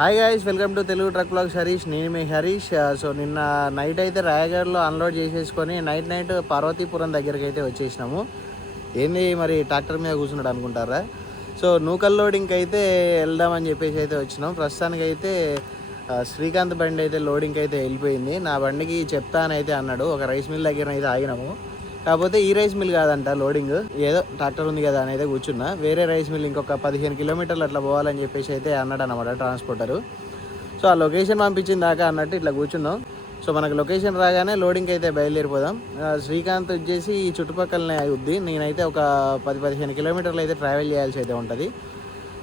Hi guys, welcome to Telugu truck blogs Harish. నేను మీ Harish. So నిన్న నైట్ అయితే రాయగఢ్లో అన్లోడ్ చేసేసుకొని నైట్ పార్వతీపురం దగ్గరికి అయితే వచ్చేసినాము. ఏంది మరి ట్రాక్టర్ మీద కూర్చున్నాడు అనుకుంటారా? సో నూకల్ లోడింగ్కి అయితే వెళ్దామని చెప్పేసి అయితే వచ్చినాం. ప్రస్తుతానికి అయితే శ్రీకాంత్ బండి అయితే లోడింగ్కి అయితే వెళ్ళిపోయింది. నా బండికి చెప్తానైతే అన్నాడు. ఒక రైస్ మిల్ దగ్గర అయితే ఆగినాము. కాకపోతే ఈ రైస్ మిల్ కాదంట లోడింగ్, ఏదో ట్రాక్టర్ ఉంది కదా అని అయితే కూర్చున్నా. వేరే రైస్ మిల్ ఇంకొక 15 కిలోమీటర్లు అట్లా పోవాలని చెప్పేసి అయితే అన్నాడు అనమాట ట్రాన్స్పోర్టరు. సో ఆ లొకేషన్ పంపించిన దాకా అన్నట్టు ఇట్లా కూర్చున్నాం. సో మనకు లొకేషన్ రాగానే లోడింగ్కి అయితే బయలుదేరిపోదాం. శ్రీకాంత్ వచ్చేసి ఈ చుట్టుపక్కలనే అవుద్ది. నేనైతే ఒక 10-15 కిలోమీటర్లు అయితే ట్రావెల్ చేయాల్సి అయితే ఉంటుంది.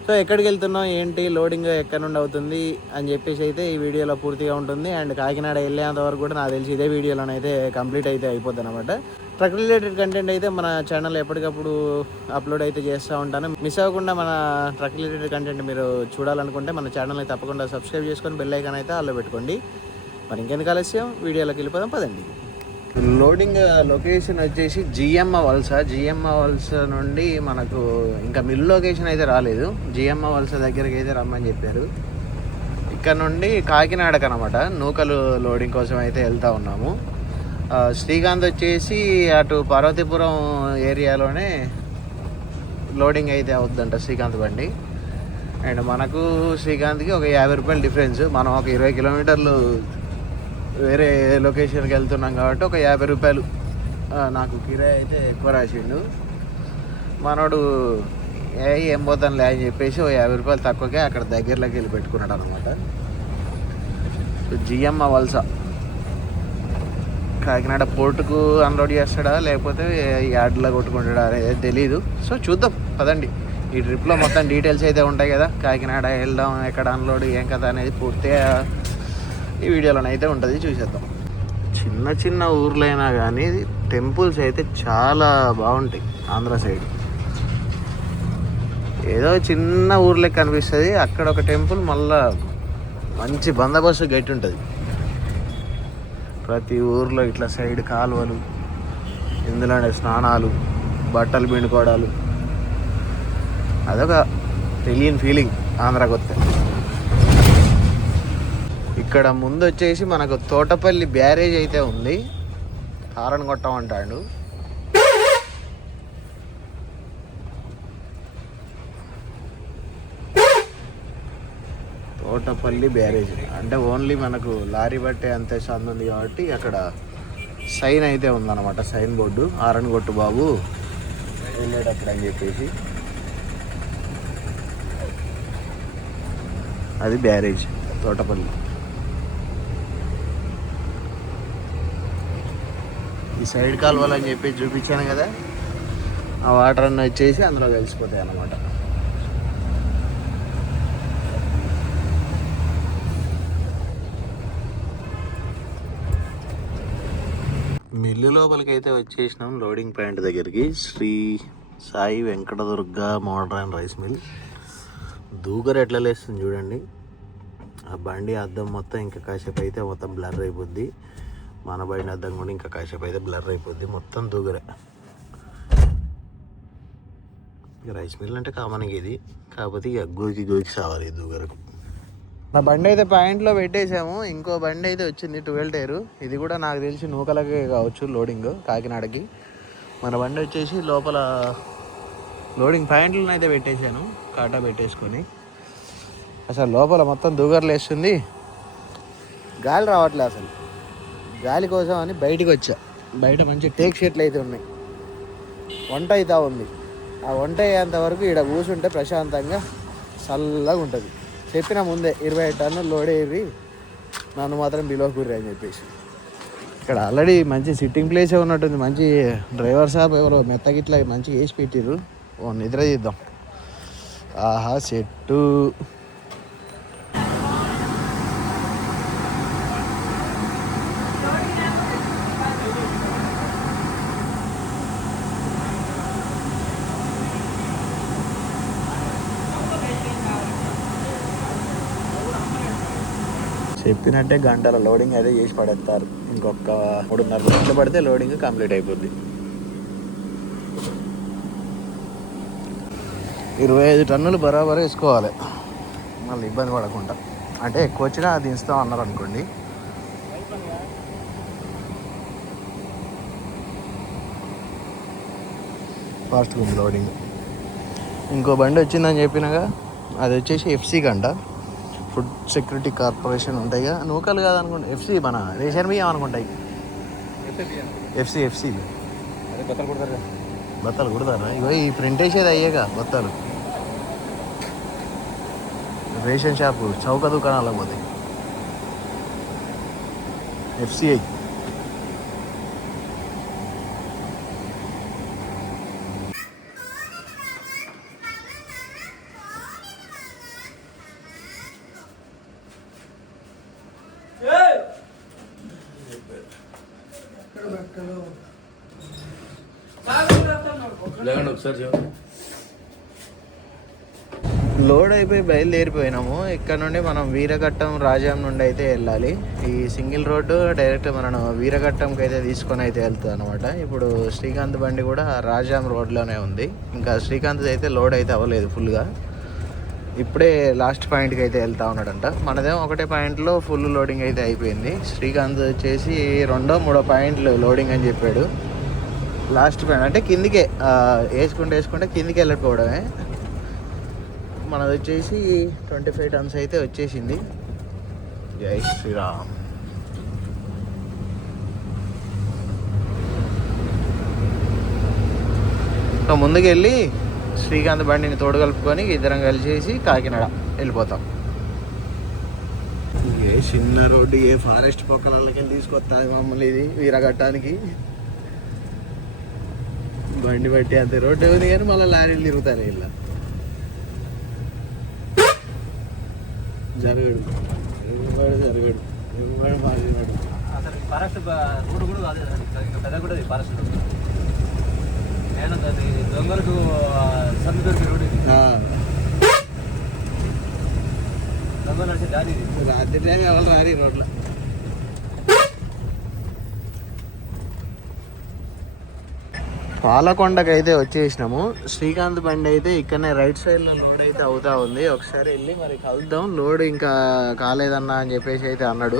సో ఎక్కడికి వెళ్తున్నాం, ఏంటి, లోడింగ్ ఎక్కడి నుండి అవుతుంది అని చెప్పేసి అయితే ఈ వీడియోలో పూర్తిగా ఉంటుంది. అండ్ కాకినాడ వెళ్ళేంత వరకు కూడా నాకు తెలిసి ఇదే వీడియోలోనైతే కంప్లీట్ అయితే అయిపోద్ది అనమాట. ట్రక్ రిలేటెడ్ కంటెంట్ అయితే మన ఛానల్ ఎప్పటికప్పుడు అప్లోడ్ అయితే చేస్తూ ఉంటాను. మిస్ అవ్వకుండా మన ట్రక్ రిలేటెడ్ కంటెంట్ మీరు చూడాలనుకుంటే మన ఛానల్ని తప్పకుండా సబ్స్క్రైబ్ చేసుకొని బెల్ ఐకాన్ అయితే ఆల్లో పెట్టుకోండి. మరి ఇంకెందుకు ఆలస్యం, వీడియోలోకి వెళ్ళిపోదాం పదండి. లోడింగ్ లొకేషన్ వచ్చేసి జిఎమ్మ వలస నుండి మనకు ఇంకా మిల్ లొకేషన్ అయితే రాలేదు. జిఎమ్మ వలస దగ్గరికి అయితే రమ్మని చెప్పారు. ఇక్కడ నుండి కాకినాడకు అనమాట నూకలు లోడింగ్ కోసం అయితే వెళ్తూ ఉన్నాము. శ్రీకాంత్ వచ్చేసి అటు పార్వతీపురం ఏరియాలోనే లోడింగ్ అయితే అవుద్దంట శ్రీకాంత్ బండి. అండ్ మనకు శ్రీకాంత్కి ఒక 50 రూపాయలు డిఫరెన్స్. మనం ఒక 20 కిలోమీటర్లు వేరే లొకేషన్కి వెళ్తున్నాం కాబట్టి ఒక 50 రూపాయలు నాకు కిరాయి అయితే ఎక్కువ రాసిండు. మనోడు ఏం పోతానులే అని చెప్పేసి ఒక 50 రూపాయలు తక్కువకే అక్కడ దగ్గరలోకి వెళ్ళి పెట్టుకున్నాడు అనమాట. జిఎమ్మ వలస కాకినాడ పోర్టుకు అన్లోడ్ చేస్తాడా లేకపోతే యార్డ్లో కొట్టుకుంటాడా అనేది తెలీదు. సో చూద్దాం పదండి. ఈ ట్రిప్లో మొత్తం డీటెయిల్స్ అయితే ఉంటాయి కదా, కాకినాడ వెళ్దాం, ఎక్కడ అన్లోడ్, ఏం కదా అనేది పూర్తిగా ఈ వీడియోలోనైతే ఉంటుంది, చూసేద్దాం. చిన్న చిన్న ఊర్లైనా కానీ టెంపుల్స్ అయితే చాలా బాగుంటాయి. ఆంధ్ర సైడ్ ఏదో చిన్న ఊర్లే కనిపిస్తుంది, అక్కడ ఒక టెంపుల్ మళ్ళా మంచి బందోబస్తు గట్టి ఉంటుంది. ప్రతి ఊర్లో ఇట్లా సైడ్ కాలువలు, ఇందులోనే స్నానాలు, బట్టలు పిండుకోవడాలు, అదొక తెలియని ఫీలింగ్ ఆంధ్రాకి వస్తే. ఇక్కడ ముందు వచ్చేసి మనకు తోటపల్లి బ్యారేజ్ అయితే ఉంది. హారన్ కొట్టమంటాడు. తోటపల్లి బ్యారేజ్ అంటే ఓన్లీ మనకు లారీ బట్టే అంతే సందు ఉంది కాబట్టి అక్కడ సైన్ అయితే ఉందన్నమాట, సైన్ బోర్డు, హారన్ కొట్టు బాబు వెళ్ళేటప్పుడు అని చెప్పేసి. అది బ్యారేజ్ తోటపల్లి. ఈ సైడ్ కాలువలు అని చెప్పి చూపించాను కదా, ఆ వాటర్ అన్నీ వచ్చేసి అందులో కలిసిపోతాయి అన్నమాట. మిల్లు లోపలికి అయితే వచ్చేసినాం, లోడింగ్ పాయింట్ దగ్గరికి. Shri Sai Venkatadurga modern rice mill. దూకర ఎట్లా లేస్తుంది చూడండి. ఆ బండి అద్దం మొత్తం ఇంకా కాసేపు అయితే మొత్తం బ్లర్ అయిపోద్ది. మన బండి అద్దం కూడా ఇంకా కాసేపు అయితే బ్లర్ అయిపోద్ది. మొత్తం దూగరే. రైస్ మిల్ అంటే కామన్గా ఇది, కాకపోతే ఇక గోకి సావాలి దూగరకు. నా బండి అయితే పాయింట్లో పెట్టేసాము. ఇంకో బండి అయితే వచ్చింది 12 టైరు. ఇది కూడా నాకు తెలిసి నూకలకే కావచ్చు లోడింగ్, కాకినాడకి. మన బండి వచ్చేసి లోపల లోడింగ్ పాయింట్లను అయితే పెట్టేశాను, కాటా పెట్టేసుకొని. అసలు లోపల మొత్తం దూగర్లు వేస్తుంది, గాలి రావట్లే. అసలు గాలి కోసం అని బయటికి వచ్చా. బయట మంచి టేక్ షీట్లు అయితే ఉన్నాయి, వంట అవుతా ఉంది. ఆ వంట అయ్యేంత వరకు ఇక్కడ కూర్చుంటే ప్రశాంతంగా చల్లగా ఉంటుంది. చెప్పిన ముందే 25 టన్నులు లోడ్ అయ్యి నన్ను మాత్రం బిలో కుర్రీ అని చెప్పేసి. ఇక్కడ ఆల్రెడీ మంచి సిట్టింగ్ ప్లేసే ఉన్నట్టుంది. మంచి డ్రైవర్ సాబ్ ఎవరో మెత్తగిట్లా మంచిగా వేసి పెట్టిర్రు. ఓ నిద్ర చేద్దాం. ఆహా చెట్టు. చెప్పినట్టే గంటల లోడింగ్ అయితే చేసి పడేస్తారు. ఇంకొక 3.5 గంటలు పడితే లోడింగ్ కంప్లీట్ అయిపోద్ది. 25 టన్నులు బరాబర్ వేసుకోవాలి, మళ్ళీ ఇబ్బంది పడకుండా. అంటే ఎక్కువ వచ్చినా దించుతాం అన్నారు అనుకోండి. ఫాస్ట్గా ఉంది లోడింగ్. ఇంకో బండి వచ్చిందని చెప్పినాగా, అది వచ్చేసి ఎఫ్సీ కంట, ఫుడ్ సెక్యూరిటీ కార్పొరేషన్ ఉంటాయిగా, నూకలు కాదనుకుంటా, ఎఫ్సీ మన రేషన్ బియ్యం అనుకుంటాయి. ఎఫ్సీ బత్తాలు కుడతారా? ఇగో ఈ ప్రింట్ వేసేది అయ్యేగా బత్తాలు. రేషన్ షాపు చౌక దుకాణాలకు పోతాయి. ఎఫ్సిఐ. లోడ్ అయిపోయి బయలుదేరిపోయినాము. ఇక్కడ నుండి మనం వీరఘట్టం రాజాం నుండి అయితే వెళ్ళాలి. ఈ సింగిల్ రోడ్డు డైరెక్ట్ మనం వీరఘట్టంకి అయితే తీసుకొని అయితే వెళ్తుంది అనమాట. ఇప్పుడు శ్రీకాంత్ బండి కూడా రాజాం రోడ్లోనే ఉంది. ఇంకా శ్రీకాంత్ అయితే లోడ్ అయితే అవ్వలేదు ఫుల్గా. ఇప్పుడే లాస్ట్ పాయింట్కి అయితే వెళ్తా ఉన్నాడంట. మనదేమో ఒకటే పాయింట్లో ఫుల్ లోడింగ్ అయితే అయిపోయింది. శ్రీకాంత్ వచ్చేసి 2-3 పాయింట్లు లోడింగ్ అని చెప్పాడు. లాస్ట్ పాయింట్ అంటే కిందికే వేసుకుంటే కిందికి వెళ్ళిపోవడమే. మనది వచ్చేసి 25 టన్స్ అయితే వచ్చేసింది. జై శ్రీరామ్. ముందుకెళ్ళి శ్రీకాంత్ బండిని తోడు కలుపుకొని ఇద్దరం కలిసేసి కాకినాడ వెళ్ళిపోతాం. ఏ చిన్న రోడ్డు, ఏ ఫారెస్ట్ పక్కలకి వెళ్ళి తీసుకొస్తాను మమ్మల్ని ఇది వీరఘట్టానికి. బండి బట్టి అంత రోడ్డు ఉంది కానీ మళ్ళీ లారీలు తిరుగుతారు. ఇలా జరగడు జరగడు ఫారెస్ట్ రోడ్డు కూడా కాదు, పెద్ద కూడా ఫారెస్ట్ రోడ్డు. నేను అది దొంగలకు సందు దొరికే రోడ్డు ఇది. దొంగలు నడిచే దారి ఇది. రాత్రి టైం ఎవరు రారి రోడ్లో. పాలకొండకి అయితే వచ్చేసినాము. శ్రీకాంత్ బండి అయితే ఇక్కడనే రైట్ సైడ్లో లోడ్ అయితే అవుతా ఉంది. ఒకసారి వెళ్ళి మరి కలుద్దాం. లోడ్ ఇంకా కాలేదన్నా అని చెప్పేసి అయితే అన్నాడు.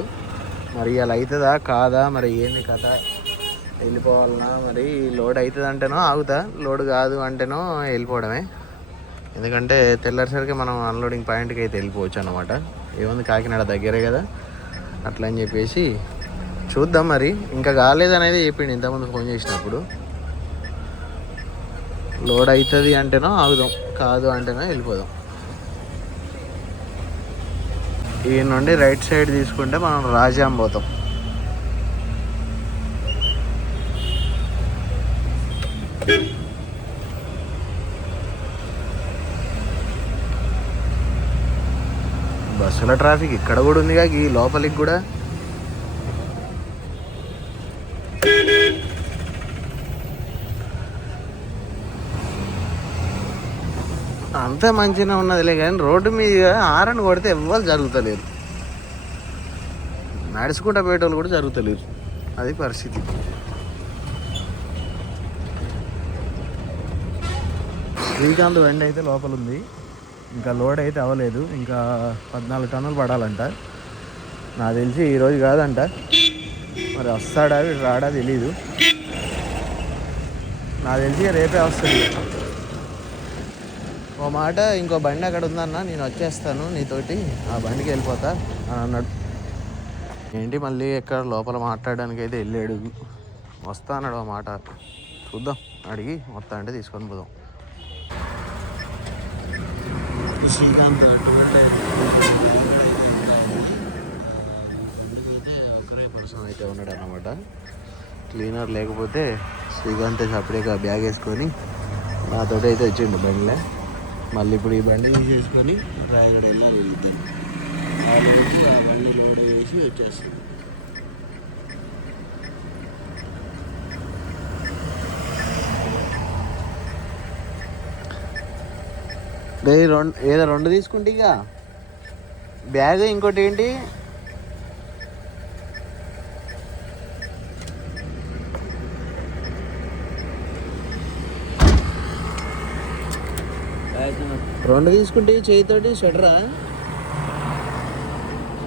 మరి అలా అవుతుందా కాదా, మరి ఏంది కథ, వెళ్ళిపోవాలన్నా, మరి లోడ్ అవుతుంది అంటేనో ఆగుతా, లోడ్ కాదు అంటేనో వెళ్ళిపోవడమే. ఎందుకంటే తెల్లారిసరికి మనం అన్లోడింగ్ పాయింట్కి అయితే వెళ్ళిపోవచ్చు అనమాట. ఏముంది కాకినాడ దగ్గరే కదా, అట్లా అని చెప్పేసి చూద్దాం. మరి ఇంకా కాలేదనేది చెప్పిండు ఇంతకుముందు ఫోన్ చేసినప్పుడు. లోడ్ అవుతుంది అంటేనో ఆగుదాం, కాదు అంటేనో వెళ్ళిపోదాం. ఈ నుండి రైట్ సైడ్ తీసుకుంటే మనం రాజాం పోతాం. బస్సుల ట్రాఫిక్ ఇక్కడ కూడా ఉందిగా, ఈ లోపలికి కూడా. అంతా మంచిగా ఉన్నదిలే కానీ రోడ్డు మీద ఆరని కొడితే ఎవ్వరు జరుగుతలేరు. నడుచుకుంటా పోయేటోళ్ళు కూడా జరుగుతలేరు. అది పరిస్థితి. శ్రీకాంత్ బండి అయితే లోపల ఉంది. ఇంకా లోడ్ అయితే అవ్వలేదు. ఇంకా 14 టన్నులు పడాలంట. నాకు తెలిసి ఈరోజు కాదంట. మరి వస్తాడా వీడు రాడా తెలీదు. నాకు తెలిసి రేపే వస్తుంది. ఓ మాట, ఇంకో బండి అక్కడ ఉందన్న, నేను వచ్చేస్తాను నీతోటి, ఆ బండికి వెళ్ళిపోతా అని అన్నాడు. ఏంటి మళ్ళీ ఎక్కడ లోపల మాట్లాడడానికి అయితే వెళ్ళాడు. వస్తా అన్నాడు. ఓ మాట చూద్దాం, అడిగి వస్తా అంటే తీసుకొని పోదాం. శ్రీకాంత్ బండికైతే ఒకరే పర్సన్ అయితే ఉన్నాడు అన్నమాట. క్లీనర్ లేకపోతే శ్రీకాంత్ సపరేట్గా బ్యాగ్ వేసుకొని నాతోటి అయితే వచ్చిండు బండిలో. మళ్ళీ ఇప్పుడు ఈ బండి తీసేసుకొని రాయగడ వెళ్ళాలి వీళ్ళిద్దరు. ఆ బండి లోడ్ వేసి వచ్చేస్తుంది. ఏదో 2 తీసుకుంటే ఇక బ్యాగ్, ఇంకోటి ఏంటి రెండు తీసుకుంటే చేయితోటి స్వెటరా.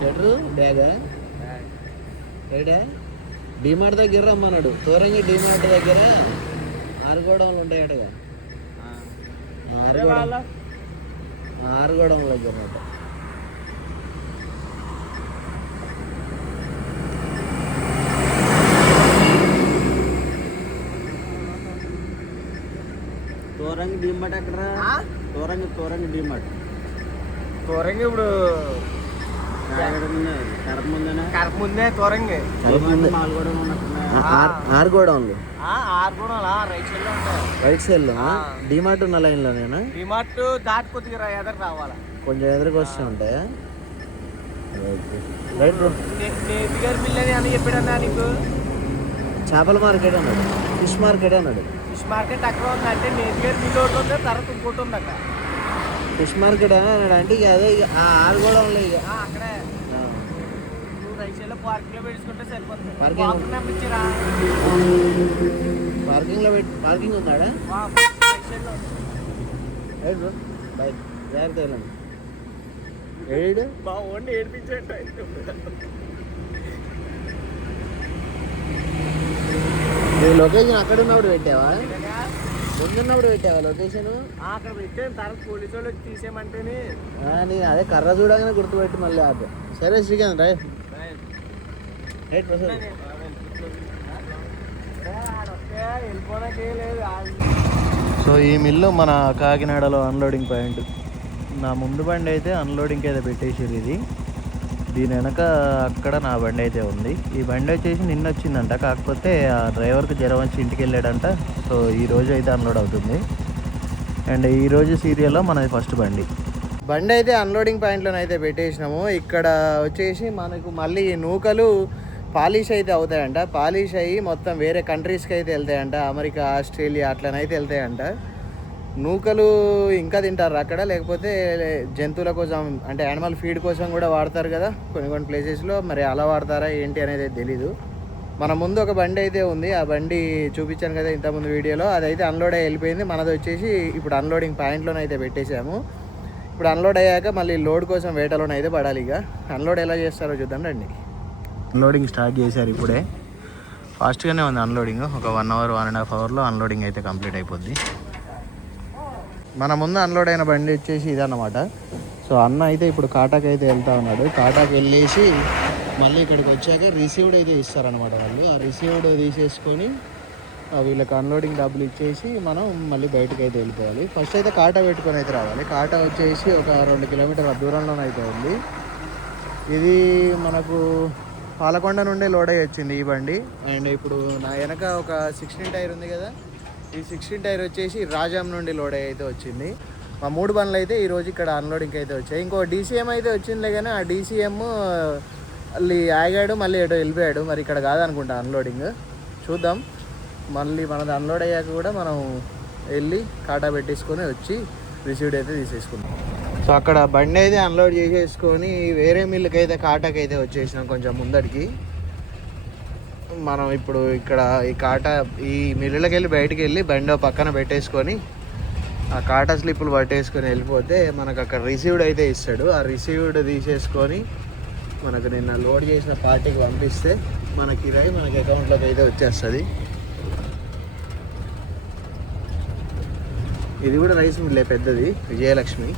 స్వెటరు బ్యాగా రైటా డిమార్ట్ దగ్గర రమ్మన్నాడు. తోరంగి డిమార్ట్ దగ్గర 6 గోడౌన్లు ఉంటాయటగా. 6 గోడౌన్ల దగ్గర అన్నమాట. తోరంగి డిమార్ట్ ఎక్కడ? తోరంగి డిమార్ట్ ఇప్పుడు కరప ముందే తోరంగి 6 గోడౌన్లు 6 గోడౌన్లు రైట్ సైడ్ లో డిమార్ట్ ఉన్న లైన్ లోనేనా? డిమార్ట్ దాటి కొద్దిగా ఎదురు రావాలా, కొంచెం ఎదురుకు వస్తూ ఉంటాయా? Right bro. నేతిగారి మిల్ అని చెప్పాడన్నా నీకు. చేపల మార్కెట్ అన్నాడు, ఫిష్ మార్కెట్ అన్నాడు. ఫిష్ మార్కెట్ అక్కడ ఉందంటే నేతిగారి మిల్ ఒకటి ఉంది, తర్వాత ఇంకోటి ఉంది అక్కడ. ఫిష్ మార్కెట్ అని అన్నాడు అంటే ఇక అదే ఇక 6 గోడౌన్లు ఇక అక్కడే నువ్వు రైట్ సైడ్ లో పార్కింగ్ లో పెట్టుకుంటే సరిపోతుంది. పార్కింగ్ పంపించరా పార్కింగ్ లో పార్కింగ్ ఉందాడా? రైట్ సైడ్ లో రైట్ బ్రో. బై జాగ్రత్త వెళ్ళండి. ఏడు బాగుండి ఏడిపించండి. లొకేషన్ అక్కడ ఉన్నప్పుడు పెట్టావా? ముందున్నప్పుడు పెట్టావా లొకేషన్? అక్కడ పెట్టాను, తర్వాత పోలీసు వాళ్ళు తీసేయమంటేనే నేను అదే కర్ర చూడగానే గుర్తుపెట్టి మళ్ళీ ఆపే. సరే శ్రీకాంత్ రైట్ రైట్ ప్రసాద్. వెళ్ళిపోనాకే లేదు. సో ఈ మిల్లు మన కాకినాడలో అన్లోడింగ్ పాయింట్. నా ముందు బండి అయితే అన్లోడింగ్కి అయితే పెట్టేసారు. ఇది దీని వెనక అక్కడ నా బండి అయితే ఉంది. ఈ బండి వచ్చేసి నిన్న వచ్చిందంట, కాకపోతే ఆ డ్రైవర్కి జ్వరం వచ్చి ఇంటికి వెళ్ళాడంట. సో ఈ రోజు అయితే అన్లోడ్ అవుతుంది. అండ్ ఈరోజు సీరియల్లో మనది ఫస్ట్ బండి అయితే అన్లోడింగ్ పాయింట్లోనైతే పెట్టేసినాము. ఇక్కడ వచ్చేసి మనకు మళ్ళీ నూకలు పాలిష్ అయితే అవుతాయంట. పాలిష్ అయ్యి మొత్తం వేరే కంట్రీస్కి అయితే వెళ్తాయంట, అమెరికా, ఆస్ట్రేలియా అట్లనైతే వెళ్తాయంట. నూకలు ఇంకా తింటారు అక్కడ, లేకపోతే జంతువుల కోసం అంటే యానిమల్ ఫీడ్ కోసం కూడా వాడతారు కదా కొన్ని ప్లేసెస్లో. మరి అలా వాడతారా ఏంటి అనేది తెలీదు. మన ముందు ఒక బండి అయితే ఉంది, ఆ బండి చూపించాను కదా ఇంతకుముందు వీడియోలో. అదైతే అన్లోడ్ అయ్యి వెళ్ళిపోయింది. మనది వచ్చేసి ఇప్పుడు అన్లోడింగ్ పాయింట్లోనైతే పెట్టేసాము. ఇప్పుడు అన్లోడ్ అయ్యాక మళ్ళీ లోడ్ కోసం వేటలోనైతే పడాలి. ఇక అన్లోడ్ ఎలా చేస్తారో చూద్దాం రండి. అన్లోడింగ్ స్టార్ట్ చేశారు ఇప్పుడే. ఫాస్ట్గానే ఉంది అన్లోడింగ్. ఒక 1 అవర్ 1.5 అవర్లో అన్లోడింగ్ అయితే కంప్లీట్ అయిపోద్ది. మన ముందు అన్లోడ్ అయిన బండి వచ్చేసి ఇదన్నమాట. సో అన్న అయితే ఇప్పుడు కాటాకి అయితే వెళ్తా ఉన్నాడు. కాటాకి వెళ్ళేసి మళ్ళీ ఇక్కడికి వచ్చాక రిసీవ్డ్ అయితే ఇస్తారనమాట వాళ్ళు. ఆ రిసీవ్డ్ తీసేసుకొని వీళ్ళకి అన్లోడింగ్ డబ్బులు ఇచ్చేసి మనం మళ్ళీ బయటకు అయితే వెళ్ళిపోవాలి. ఫస్ట్ అయితే కాటా పెట్టుకొని అయితే రావాలి. కాటా వచ్చేసి ఒక 2 కిలోమీటర్ల దూరంలోనైతే ఉంది. ఇది మనకు పాలకొండ నుండే లోడ్ అయ్యి వచ్చింది ఈ బండి. అండ్ ఇప్పుడు నా వెనక ఒక 16 టైర్ ఉంది కదా, ఈ 16 టైర్ వచ్చేసి రాజాం నుండి లోడ్ అయితే వచ్చింది. మా 3 బండ్లు అయితే ఈరోజు ఇక్కడ అన్లోడింగ్కి అయితే వచ్చాయి. ఇంకో డీసీఎం అయితే వచ్చిందిలే, కానీ ఆ డీసీఎం మళ్ళీ ఆగాడు, మళ్ళీ ఎటో వెళ్ళిపోయాడు. మరి ఇక్కడ కాదనుకుంటా అన్లోడింగ్. చూద్దాం. మళ్ళీ మనది అన్లోడ్ అయ్యాక కూడా మనం వెళ్ళి కాటా పెట్టేసుకొని వచ్చి రిసీవ్డ్ అయితే తీసేసుకున్నాం. సో అక్కడ బండి అయితే అన్లోడ్ చేసేసుకొని వేరే మిల్లుకి అయితే కాటాకి అయితే వచ్చేసినాం కొంచెం ముందడికి. మనం ఇప్పుడు ఇక్కడ ఈ కాటా ఈ మిల్లులకి వెళ్ళి బయటికి వెళ్ళి బండి పక్కన పెట్టేసుకొని ఆ కాటా స్లిప్పులు పట్టేసుకొని వెళ్ళిపోతే మనకు అక్కడ రిసీవ్డ్ అయితే ఇస్తాడు. ఆ రిసీవ్డ్ తీసేసుకొని మనకు నిన్న లోడ్ చేసిన పార్టీకి పంపిస్తే మన కిరాయి మనకి అకౌంట్లోకి అయితే వచ్చేస్తుంది. ఇది కూడా రైస్ మిల్లే పెద్దది, విజయలక్ష్మి.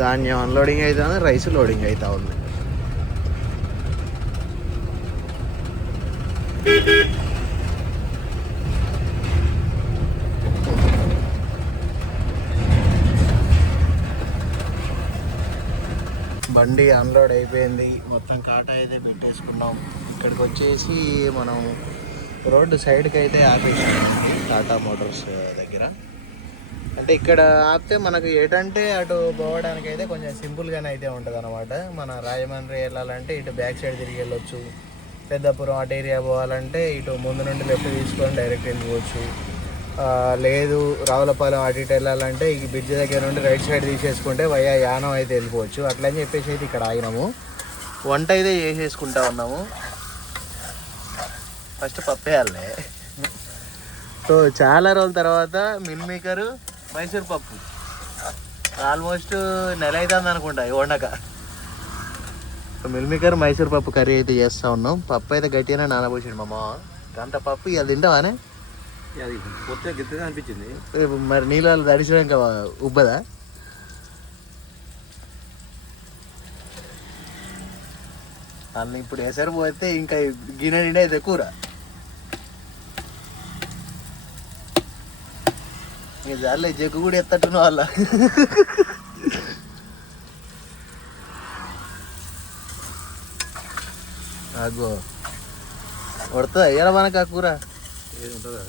ధాన్యం అన్లోడింగ్ అవుతుంది, రైస్ లోడింగ్ అవుతా ఉంది. బండి అన్లోడ్ అయిపోయింది, మొత్తం కాటా అయితే పెట్టేసుకున్నాం. ఇక్కడికి వచ్చేసి మనం రోడ్డు సైడ్కి అయితే ఆపేసాం టాటా మోటార్స్ దగ్గర. అంటే ఇక్కడ ఆపితే మనకు ఎటంటే అటు పోవడానికి అయితే కొంచెం సింపుల్గానే అయితే ఉంటుంది అనమాట. మన రాజమండ్రి వెళ్ళాలంటే ఇటు బ్యాక్ సైడ్ తిరిగి వెళ్ళొచ్చు, పెద్దపురం అటు ఏరియా పోవాలంటే ఇటు ముందు నుండి లెఫ్ట్ తీసుకొని డైరెక్ట్ వెళ్ళిపోవచ్చు. లేదు రావులపాలెం అటు ఇటు వెళ్ళాలంటే ఈ బ్రిడ్జ్ దగ్గర నుండి రైట్ సైడ్ తీసేసుకుంటే వయా యానం అయితే వెళ్ళిపోవచ్చు. అట్లని చెప్పేసి అయితే ఇక్కడ ఆగినాము. వంట అయితే చేసేసుకుంటా ఉన్నాము. ఫస్ట్ పప్పేయాలి. సో చాలా రోజుల తర్వాత మిల్ మేకరు మైసూర్ పప్పు ఆల్మోస్ట్ నెల అవుతుంది అనుకుంటా వండక. మిల్మికర్ మైసూర్ పప్పు కర్రీ అయితే చేస్తూ ఉన్నాం. పప్పు అయితే గట్టిగానే నానబోసాడు మా మామ. అంత పప్పు ఇవాళ తింటావానే? అది కొత్త గిత్తగా అనిపించింది. మరి నీళ్ళు తడిచడానికి ఉబ్బదా? అన్న ఇప్పుడు ఎసరు పోతే ఇంకా గిన్నె నిండా అయితే కూర. ఇక చాలే జగ్గు కూడా ఎత్తట్టున్న వాళ్ళ. అగో పడుతుందా ఇవాళ మనకు ఆ కూర? ఏది ఉంటుందా?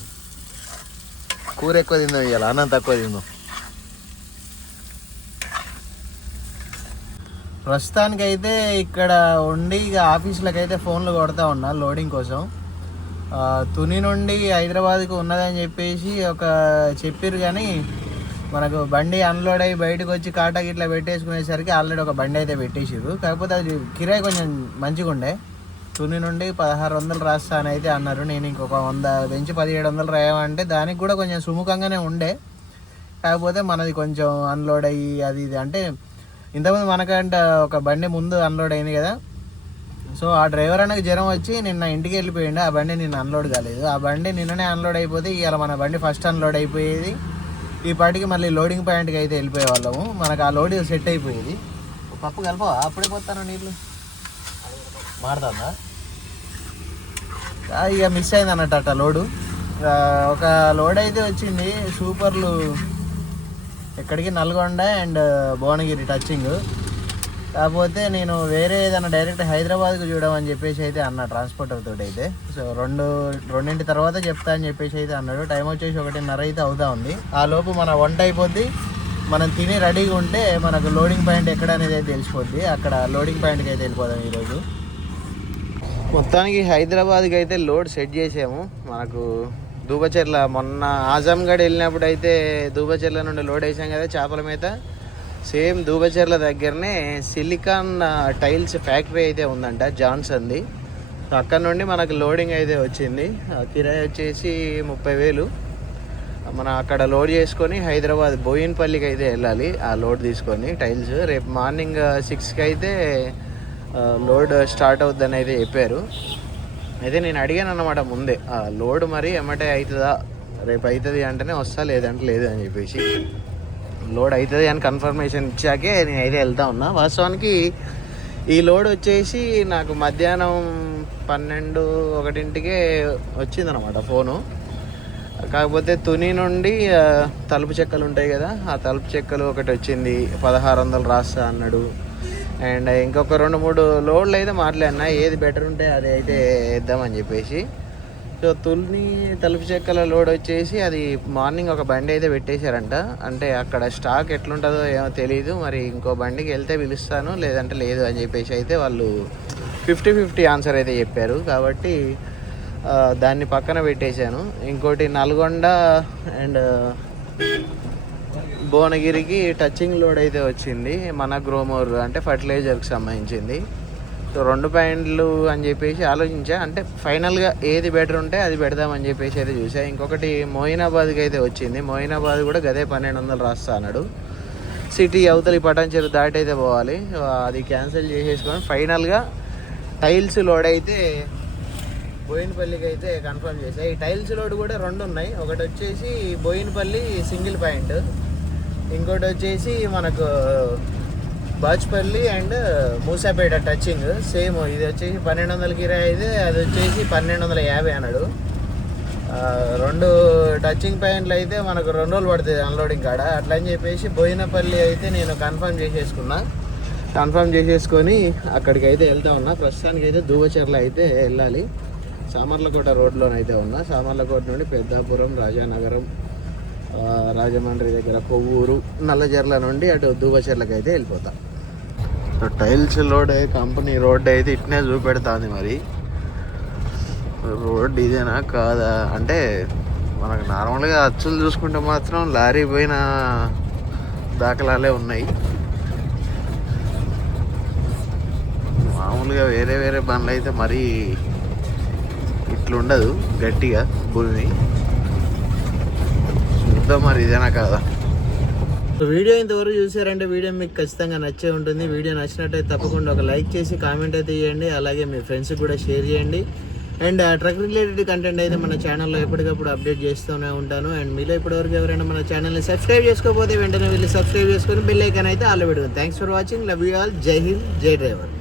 కూర ఎక్కువ తిందాం ఇవాళ, అన్నం తక్కువ తిందాం. ప్రస్తుతానికైతే ఇక్కడ ఉండి ఇక ఆఫీసులకు అయితే ఫోన్లు కొడతా ఉన్నా లోడింగ్ కోసం. తుని నుండి హైదరాబాద్కి ఉన్నదని చెప్పేసి చెప్పారు, కానీ మనకు బండి అన్లోడ్ అయ్యి బయటకు వచ్చి కాటా గిట్లా పెట్టేసుకునేసరికి ఆల్రెడీ ఒక బండి అయితే పెట్టేసారు. కాకపోతే అది కిరాయి కొంచెం మంచిగా ఉండే. తుని నుండి 1600 రాస్తా అని అయితే అన్నారు. నేను ఇంకొక 100 పెంచి 1700 రాయమంటే దానికి కూడా కొంచెం సుముఖంగానే ఉండే. కాకపోతే మనది కొంచెం అన్లోడ్ అయ్యి అది ఇది అంటే ఇంతకుముందు మనకంటే ఒక బండి ముందు అన్లోడ్ అయింది కదా. సో ఆ డ్రైవర్ అన్నకి జ్వరం వచ్చి నిన్న ఇంటికి వెళ్ళిపోయిండు. ఆ బండి నిన్న అన్లోడ్ కాలేదు. ఆ బండి నిన్ననే అన్లోడ్ అయిపోతే ఇవాళ మన బండి ఫస్ట్ అన్లోడ్ అయిపోయేది. ఈ పాటికి మళ్ళీ లోడింగ్ పాయింట్కి అయితే వెళ్ళిపోయే వాళ్ళము. మనకు ఆ లోడ్ సెట్ అయిపోయేది. పప్పు కలపవా? అప్పుడే పోతాను నీళ్ళు మారుతుందా? ఇక మిస్ అయింది అన్నట్టు అట్ట లోడు. ఒక లోడ్ అయితే వచ్చింది సూపర్లు, ఎక్కడికి నల్గొండ అండ్ భువనగిరి టచింగ్. కాకపోతే నేను వేరే ఏదైనా డైరెక్ట్ హైదరాబాద్కు చూడమని చెప్పేసి అయితే అన్నా ట్రాన్స్పోర్టర్ తోటి అయితే. సో రెండింటి తర్వాత చెప్తా అని చెప్పేసి అయితే అన్నాడు. టైం వచ్చేసి 1:30 అయితే అవుతా ఉంది. ఆ లోపు మన వంట అయిపోద్ది. మనం తిని రెడీగా ఉంటే మనకు లోడింగ్ పాయింట్ ఎక్కడ అనేది అయితే తెలిసిపోద్ది. అక్కడ లోడింగ్ పాయింట్కి అయితే వెళ్ళిపోదాం ఈరోజు. మొత్తానికి హైదరాబాద్కి అయితే లోడ్ సెట్ చేసాము. మనకు దూబచెర్ల మొన్న ఆజంగఢ్ వెళ్ళినప్పుడు అయితే దూబచెర్ల నుండి లోడ్ వేసాం కదా చేపల మీద. సేమ్ దూబచెర్ల దగ్గరనే సిలికాన్ టైల్స్ ఫ్యాక్టరీ అయితే ఉందంట, జాన్సన్ది. సో అక్కడ నుండి మనకు లోడింగ్ అయితే వచ్చింది. కిరాయి వచ్చేసి 30,000. మనం అక్కడ లోడ్ చేసుకొని హైదరాబాద్ బోయిన్పల్లికి అయితే వెళ్ళాలి ఆ లోడ్ తీసుకొని టైల్స్. రేపు మార్నింగ్ 6కి అయితే లోడ్ స్టార్ట్ అవుద్దని అయితే చెప్పారు. అయితే నేను అడిగాను అన్నమాట ముందే, లోడ్ మరి ఎమ్మటే అవుతుందా, రేపు అవుతుంది అంటేనే వస్తా, లేదంటే లేదు అని చెప్పేసి. లోడ్ అవుతుంది అని కన్ఫర్మేషన్ ఇచ్చాకే నేను అయితే వెళ్తా ఉన్నా. వాస్తవానికి ఈ లోడ్ వచ్చేసి నాకు మధ్యాహ్నం 12-1కే వచ్చిందనమాట ఫోను. కాకపోతే తుని నుండి తలుపు చెక్కలు ఉంటాయి కదా, ఆ తలుపు చెక్కలు ఒకటి వచ్చింది, 1600 రాస్తా అన్నాడు. అండ్ ఇంకొక 2-3 లోడ్లు అయితే మాట్లాడినా, ఏది బెటర్ ఉంటే అది అయితే వేద్దామని చెప్పేసి. సో తుని తలుపు చెక్కల లోడ్ వచ్చేసి అది మార్నింగ్ ఒక బండి అయితే పెట్టేశారంట. అంటే అక్కడ స్టాక్ ఎట్లుంటుందో ఏమో తెలియదు, మరి ఇంకో బండికి వెళ్తే పిలుస్తాను లేదంటే లేదు అని చెప్పేసి అయితే వాళ్ళు 50-50 ఆన్సర్ అయితే చెప్పారు. కాబట్టి దాన్ని పక్కన పెట్టేశాను. ఇంకోటి నల్గొండ అండ్ భువనగిరికి టచింగ్ లోడ్ అయితే వచ్చింది, మన గ్రోమోర్ అంటే ఫర్టిలైజర్కి సంబంధించింది. సో 2 పాయింట్లు అని చెప్పేసి ఆలోచించా. అంటే ఫైనల్గా ఏది బెటర్ ఉంటే అది పెడదామని చెప్పేసి అయితే చూసా. ఇంకొకటి మోయినాబాద్కి అయితే వచ్చింది. మోయినాబాద్ కూడా గదే 1200 రాస్తా అన్నాడు. సిటీ అవతలి పటాన్చెరు దాటి అయితే పోవాలి. అది క్యాన్సిల్ చేసేసుకొని ఫైనల్గా టైల్స్ లోడ్ అయితే బోయినపల్లికి అయితే కన్ఫర్మ్ చేశాయి. ఈ టైల్స్ లోడ్ కూడా 2 ఉన్నాయి. ఒకటి వచ్చేసి బోయినపల్లి సింగిల్ పాయింట్, ఇంకోటి వచ్చేసి మనకు Bachupally and Moosapet touching. Same ఇది వచ్చేసి 1200 కిరాయి అయితే, అది వచ్చేసి 1250 అన్నాడు. 2 టచింగ్ పాయింట్లు అయితే మనకు 2 రోజులు పడుతుంది అన్లోడింగ్ కాడ. అట్లా అని చెప్పేసి బోయినపల్లి అయితే నేను కన్ఫర్మ్ చేసేసుకొని అక్కడికి అయితే వెళ్తా ఉన్నా. ప్రస్తుతానికి అయితే దూబచెర్ల అయితే వెళ్ళాలి. సామర్లకోట రోడ్లోనైతే ఉన్నా. సామర్లకోట నుండి పెద్దాపురం, రాజానగరం, రాజమండ్రి దగ్గర కొవ్వూరు, నల్లజర్ల నుండి అటు దూబచెర్లకు అయితే వెళ్ళిపోతా. So tiles load company road అయితే ఇట్నే చూపెడుతుంది. మరి రోడ్ ఇదేనా కాదా అంటే మనకు నార్మల్గా అచ్చులు చూసుకుంటే మాత్రం లారీ పోయిన దాఖలాలే ఉన్నాయి. మామూలుగా వేరే బండ్లు అయితే మరీ ఇట్లుండదు గట్టిగా భూమి. చూద్దాం మరి ఇదేనా కాదా. సో వీడియో ఇంతవరకు చూసారంటే వీడియో మీకు ఖచ్చితంగా నచ్చే ఉంటుంది. వీడియో నచ్చినట్టయితే తప్పకుండా ఒక లైక్ చేసి కామెంట్ అయితే ఇవ్వండి. అలాగే మీ ఫ్రెండ్స్కి కూడా షేర్ చేయండి. అండ్ ట్రక్ రిలేటెడ్ కంటెంట్ అయితే మన ఛానల్లో ఎప్పటికప్పుడు అప్డేట్ చేస్తూనే ఉంటాను. అండ్ మీలో ఇప్పటివరకు ఎవరైనా మన ఛానల్ని సబ్స్క్రైబ్ చేసుకోకపోతే వెంటనే వెళ్ళి సబ్స్క్రైబ్ చేసుకొని బెల్ ఐకాన్ అయితే ఆల్ పెట్టుకోండి. Thanks for watching. Love you all. జై హింద్, జై డ్రైవర్.